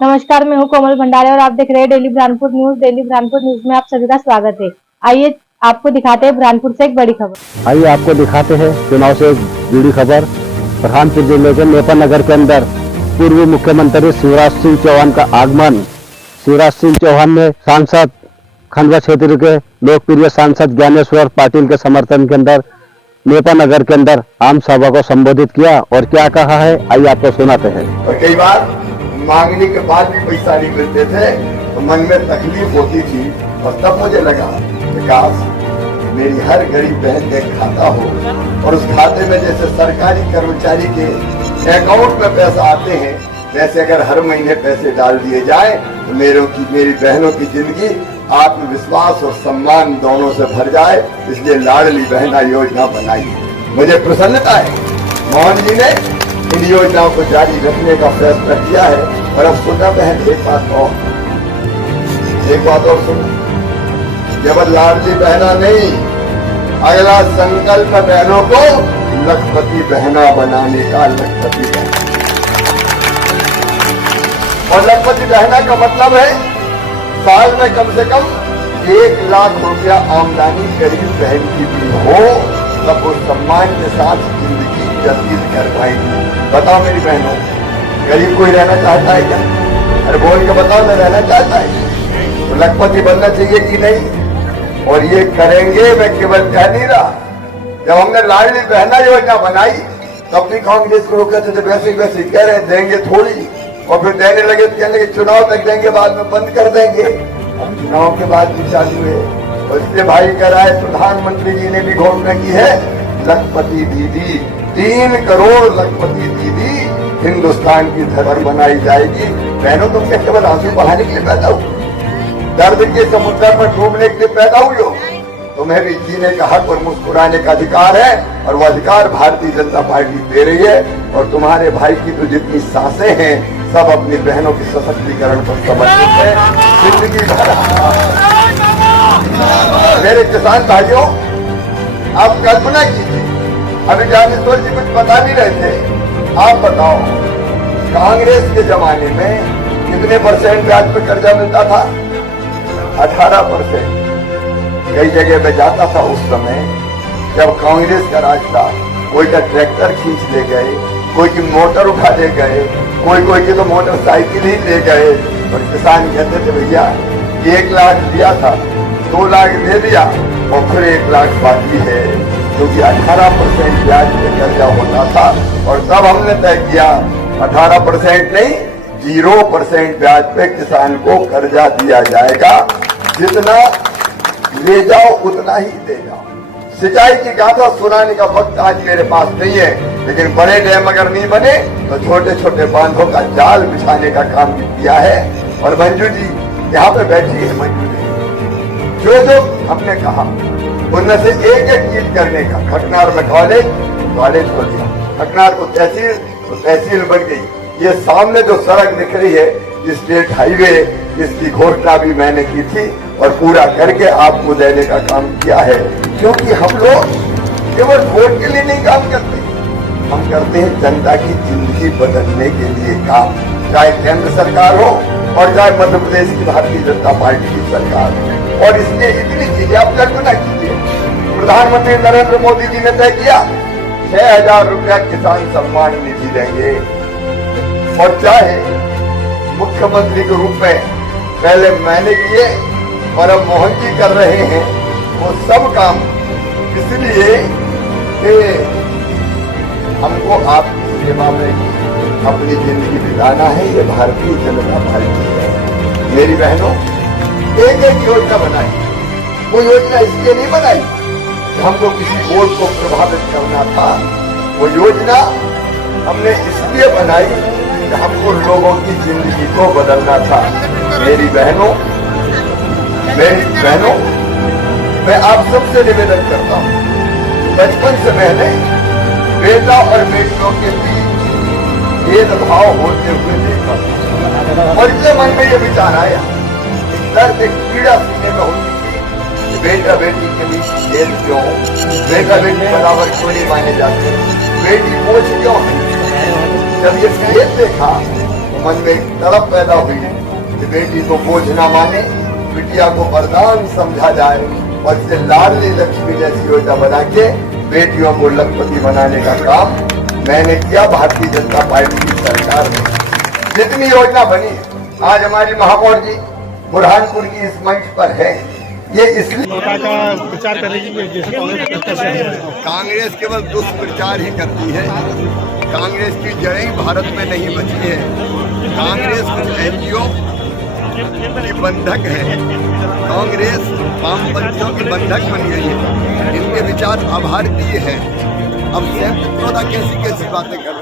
नमस्कार, मैं हूं कोमल भंडारे और आप देख रहे हैं daily Burhanpur news. Daily Burhanpur news में आप सभी का स्वागत है। आइए आपको दिखाते हैं बुरहानपुर से एक बड़ी खबर। आइए आपको दिखाते हैं चुनाव से जुड़ी खबर। बुरहानपुर जिले के नेपाल नगर के अंदर पूर्व मुख्यमंत्री शिवराज सिंह चौहान का आगमन। शिवराज सिंह चौहान ने सांसद खंडवा क्षेत्र के लोकप्रिय सांसद ज्ञानेश्वर पाटिल के समर्थन के अंदर नेपाल नगर के अंदर आम सभा को संबोधित किया और क्या कहा है आइए आपको सुनाते हैं। और कई बार मांगने के बाद भी पैसा नहीं मिलते थे तो मन में तकलीफ होती थी और तब मुझे लगा विकास मेरी हर गरीब बहन का एक खाता हो और उस खाते में जैसे सरकारी कर्मचारी के अकाउंट में पैसा आते हैं वैसे अगर हर महीने पैसे डाल दिए जाए तो मेरी बहनों की जिंदगी आत्मविश्वास और सम्मान दोनों से भर जाए। इसलिए लाडली बहना योजना बनाई। मुझे प्रसन्नता है मोहन जी ने इन योजनाओं को जारी रखने का फैसला किया है। और अब सुनना बहन एक बात और सुनो, केवल लाडली बहना नहीं, अगला संकल्प बहनों को लखपति बहना बनाने का। लखपति बहना और लखपति बहना का मतलब है साल में कम से कम 1 लाख रुपया आमदनी गरीब बहन की भी हो तब वो सम्मान के साथ जिंदगी व्यतीत कर पाएगी। बताओ मेरी बहनों, गरीब कोई रहना चाहता है क्या? अरे बोल के बताओ ना, रहना चाहता है तो लखपति बनना चाहिए कि नहीं? और ये करेंगे, मैं केवल कह नहीं रहा। जब हमने लाडली बहना योजना बनाई तब भी कांग्रेस को कहते थे वैसे वैसे कह रहे देंगे थोड़ी, और फिर देने लगे तो कहने लगे चुनाव तक देंगे बाद में बंद कर देंगे। अब चुनाव के बाद भी चालू है और इसलिए भाई कह रहा है प्रधानमंत्री जी ने भी घोषणा की है लखपति दीदी, 3 करोड़ लखपति दीदी हिंदुस्तान की धरोहर बनाई जाएगी। बहनों तुम क्या केवल आंसू बहाने के लिए पैदा हो, दर्द के समुद्र में डूबने के लिए पैदा हुई हो? तुम्हें भी जीने का हक और मुस्कुराने का अधिकार है और वो अधिकार भारतीय जनता पार्टी दे रही है। और तुम्हारे भाई की तो जितनी सांसें हैं सब अपनी बहनों के सशक्तिकरण पर समर्पित है। जिंदगी भर मेरे किसान भाइयों, आप कल्पना कीजिए, अभी ज्ञानेश्वर जी कुछ बता नहीं रहे थे, आप बताओ कांग्रेस के जमाने में कितने % ब्याज पे कर्जा मिलता था? 18%। कई जगह पे जाता था उस समय जब कांग्रेस का राज था, कोई का ट्रैक्टर खींच ले गए, कोई की मोटर उठा ले गए, कोई की तो मोटरसाइकिल ही ले गए। और किसान कहते थे भैया 1 लाख दिया था, 2 लाख दे दिया और फिर 1 लाख बाकी है, क्योंकि 18% ब्याज पे कर्जा होता था। और तब हमने तय किया 18% नहीं 0% ब्याज पे किसान को कर्जा दिया जाएगा, जितना ले जाओ उतना ही दे जाओ। सिंचाई की गाथा सुनाने का वक्त आज मेरे पास नहीं है, लेकिन बड़े डैम अगर नहीं बने तो छोटे छोटे बांधों का जाल बिछाने का काम भी किया है। और मंजू जी यहाँ पे बैठी है, मंजू जी जो हमने कहा उनमें से एक एक चीज करने का। खटनार में कॉलेज खोल दिया, खटनार को तहसील बन गई। ये सामने जो सड़क दिख रही है स्टेट हाईवे, इसकी घोषणा भी मैंने की थी और पूरा करके आपको देने का काम किया है। क्योंकि हम लोग केवल वोट के लिए नहीं काम करते, हम करते हैं जनता की जिंदगी बदलने के लिए काम, चाहे केंद्र सरकार हो और चाहे मध्य प्रदेश की भारतीय जनता पार्टी की सरकार हो। और इसलिए इतनी चीजें आप कल्पना कीजिए, प्रधानमंत्री नरेंद्र मोदी जी ने तय किया 6,000 रुपया किसान सम्मान निधि देंगे। और चाहे मुख्यमंत्री के रूप में पहले मैंने किए और अब मोहन जी कर रहे हैं वो सब काम, इसलिए कि हमको आपकी सेवा में अपनी जिंदगी बिताना है। ये भारतीय जनता पार्टी है। मेरी बहनों, एक एक योजना बनाई, वो योजना इसलिए नहीं बनाई कि हमको किसी वोट को प्रभावित करना था, वो योजना हमने इसलिए बनाई कि हमको लोगों की जिंदगी को बदलना था। मेरी बहनों, मैं आप सबसे निवेदन करता हूँ, बचपन से मैंने बेटा और बेटियों के बीच भेदभाव होते हुए देखा और इससे मन में ये विचार आया, दर्द एक पीड़ा सीने में होती थी, बेटा बेटी के बीच भेद क्यों, बेटा बेटी बराबर क्यों नहीं माने जाते, बेटी बोझ क्यों है। जब ये भेद देखा तो मन में एक तड़प पैदा हुई कि बेटी को बोझ न माने, बिटिया को वरदान समझा जाए और इसे लाडली लक्ष्मी जैसी योजना बना के बेटियों को लखपति बनाने का काम मैंने किया भारतीय जनता पार्टी की सरकार में। जितनी योजना बनी आज हमारी महापौर जी बुरहानपुर की इस मंच पर है, ये इसलिए प्रचार करेगी कांग्रेस केवल दुष्प्रचार ही करती है। कांग्रेस की जड़ें भारत में नहीं बची है। कांग्रेस कुछ एनजीओ की बंधक है। कांग्रेस वामपंथियों की बंधक बन गई है। इनके विचार अभारतीय है। अब कैसी बातें कर